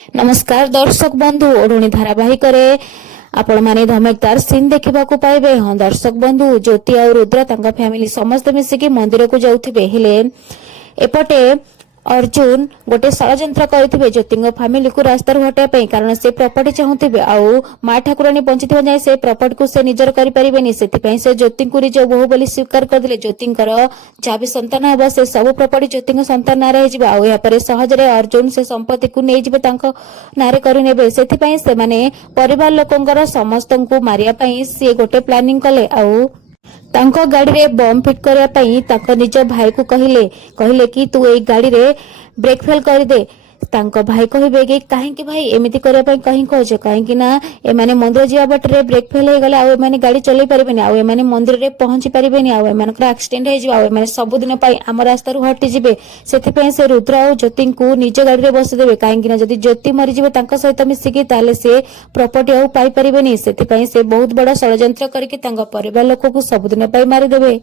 नमस्कार दर्शक बंधु ओढ़णी धारावाहिक आपण माने धमकदार सीन देखा पाइबे। हाँ दर्शक बंधु ज्योति और रुद्र तांका फैमिली समस्त मिसिकी मंदिर को जाउथिबे हेले एपटे अर्जुन गोटे षड़यंत्र करथिबे ज्योति फैमिली को रास्ता हटाई कारण से प्रॉपर्टी चाहूथिबे आउ माँ ठाकुराणी बंचिथिबा जाय से प्रॉपर्टी को से निजर करि परिबेनी सेथिपई से ज्योति को निज बहु बोली स्वीकार करदिले। ज्योतिंकर जहाँ भी संतान हेबा से सब प्रॉपर्टी ज्योति संतान नारे हेजिबे आउ या परे सहजरे अर्जुन से संपत्ति को नै जिबे तांको नारे करि नेबे। सेथिपई से माने परिवार लोकंकर समस्तंकु मारिया पई से गोटे प्लानिंग कले आउ तांको गाड़ी रे बम फिट करया पई तांको निज भाई को कहले कि तू ए गाड़ी रे ब्रेक फेल कर दे। तांको भाई कहबे कि काहे कि भाई एमिति करया पई कहीं कहछ काहे कि ना ए माने मंदिर जिया बटरे ब्रेक फेल हे गले आ ए माने गाड़ी चलै परिबेनी आ ए माने मंदिर रे पहुंची परिबेनी आ ए मानकर एक्सीडेंट हे जिबा आ ए माने सब दिन पई हम रास्ता रु हटि जिबे। सेथिपई से रुद्र और ज्योति को निज गाड़ी रे बस देबे काहे कि ना जदी ज्योति मरि जिबे तांको सहित मिसिकी ताले से प्रॉपर्टी आ पाई परिबेनी। सेथिपई से बहुत बड़ा षड़यंत्र करके तांको परिवार लोक को सब दिन पई मारि देबे।